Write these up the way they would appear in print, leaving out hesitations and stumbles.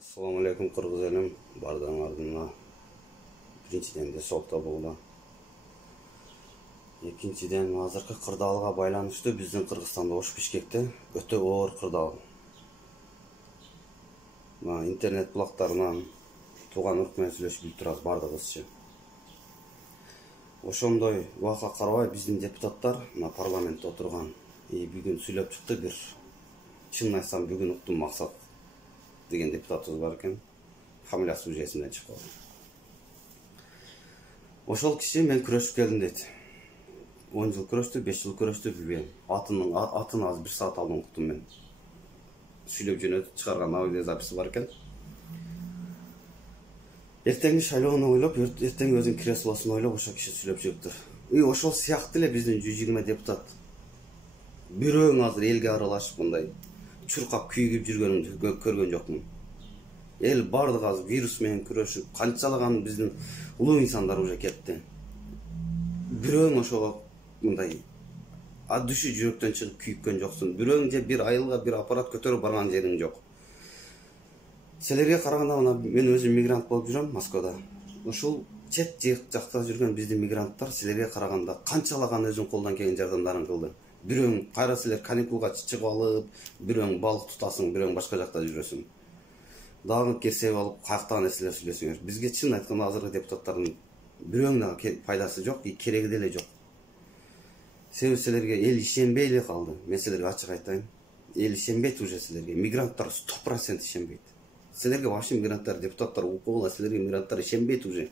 Assalamu alaikum Kırgız elim. Bardağın ardına birinciden de soğukta boğula. Екіншіден азыркы кырдаалга байланыштуу биздин Кыргызстанда Ош Бишкекте өтө оор кырдаал. Интернет булактарынан тууган урк менен сүйлөшүп билип турабыз бардыгыбызчы. Ошондой убакка карабай биздин депутаттар парламентте отурган. Бүгүн сүйлөп чыкты бир. Чынын айтсам бүгүн уктум Максат деген депутатыбыз бар экен. Фамилиясы уже эсимден чыгып калды. Ошол киши мен күрөшүп келдим дейт. 10 жыл күрөштү, 5 жыл күрөштү билбейм. Атын азыр 1 саат алдын уктум мен. Сүйлөп жөнөтүп чыгарган аудиозаписи бар экен. Эртеңки шайлоону ойлоп, эртең өзүнүн креслосун ойлоп ошол киши сүйлөп чыгыптыр. Ошол сыяктуу эле биздин 120 депутат. Бирөөң азыр элге аралашып мындай чуркап күйүгүп жүргөнүн көргөн жокмун. Эл бардыгы азыр вирус менен күрөшүп, канчалаган биздин улуу инсандар уже кетти. Бирөөң ошого мындай адүшү жүрөктөн чыгып күйүккөн жоксун. Бирөөң же бир айылга бир аппарат көтөрүп барган жериң жок. Силерге караганда мен өзүм мигрант болуп жүрөм Москвада. Ушул чет жакта жүргөн биздин мигранттар силерге караганда канчалаган өзүнүн колдон келген жардамдарын кылды. Бирөөң кайра силер каникулга чыгып алып, бирөөң балык тутасың, бирөөң башка жакта жүрөсүң. Дагы кесеп алып, каяктагы нерселер сүйлөсөңөр. Бизге чын айтканда азыркы депутаттардын бирөөң дагы пайдасы жок, кереги деле жок. Себеби силерге эл ишенбей эле калды. Мен силерге ачык айтайын. Эл ишенбейт уже силерге. Мигранттар 100% ишенбейт. Силерге вообще мигранттар, депутаттар укугула, силерге мигранттар ишенбейт уже.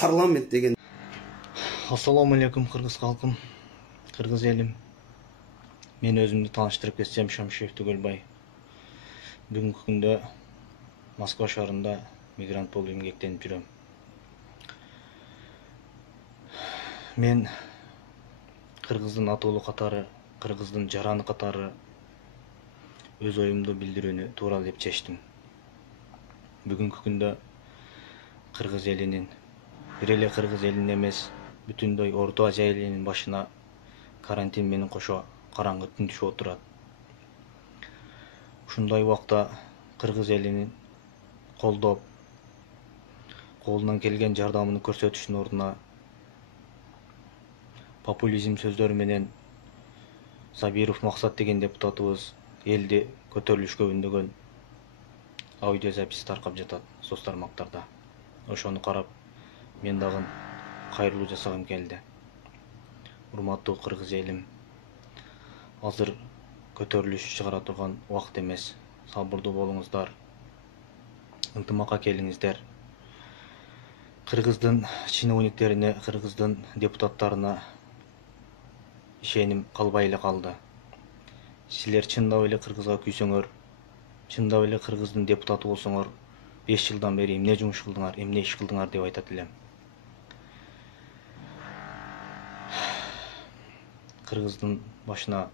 Парламент деген. Ассаламу алейкум кыргыз калкым, кыргыз элим. Мен өзүмдү тааныштырып кетсем, Шамшиев Түгөлбай. Бүгүнкү күндө Москва шаарында мигрант болуп эмгектенип жүрөм. Мен кыргыздын атоолу катары, кыргыздын жараны катары өз оюмду билдирүүнү туура деп чечтим. Бүгүнкү күндө кыргыз элинин, бир эле кыргыз элинин эмес, бүтүндөй Орто Азия элинин башына карантин менен кошо караңгы түн түшүп отурат. Ушундай убакта кыргыз элинин колдоп, колунан келген жардамын көрсөтүшүнүн ордуна популизм сөздөрү менен Сабиров Максат деген депутатыбыз элди көтөрүлүшкө үндөгөн аудиозапись таркап жатат соц тармактарда. Ошону карап, мен дагы кайрылуу жасагым келди. Урматтуу кыргыз элим, азыр көтөрүлүш чыгара турган убакыт эмес. Сабырдуу болуңуздар, ынтымакка келиңиздер. Кыргыздын чиновниктерине, кыргыздын депутаттарына ишеним калбай эле калды. Силер чындап эле кыргызга күйсөңөр, чындап эле кыргыздын депутаты болсоңор, 5 жылдан бери эмне жумуш кылдыңар, эмне иш кылдыңар деп айтат элем. Кыргыздын башына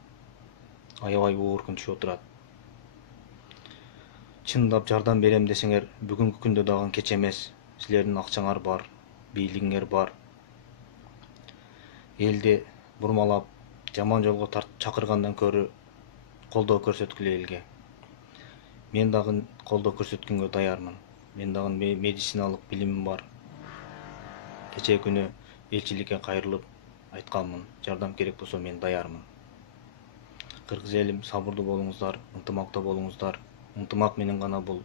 аябай оор күн түшүп отурат. Чындап жардам берем десеңер, бүгүнкү күндө дагы кеч эмес. Силердин акчаңар бар, бийлигиңер бар. Элди бурмалап, жаман жолго чакыргандан көрү колдоо көрсөткүлө элге. Мен дагы колдоо көрсөткөнгө даярмын. Мен дагы медициналык билимим бар. Кечээ күнү элчиликке кайрылып айтканмын, жардам керек болсо мен даярмын. Кыргыз элим, сабырдуу болуңуздар, ынтымакта болуңуздар. Ынтымак менен гана бул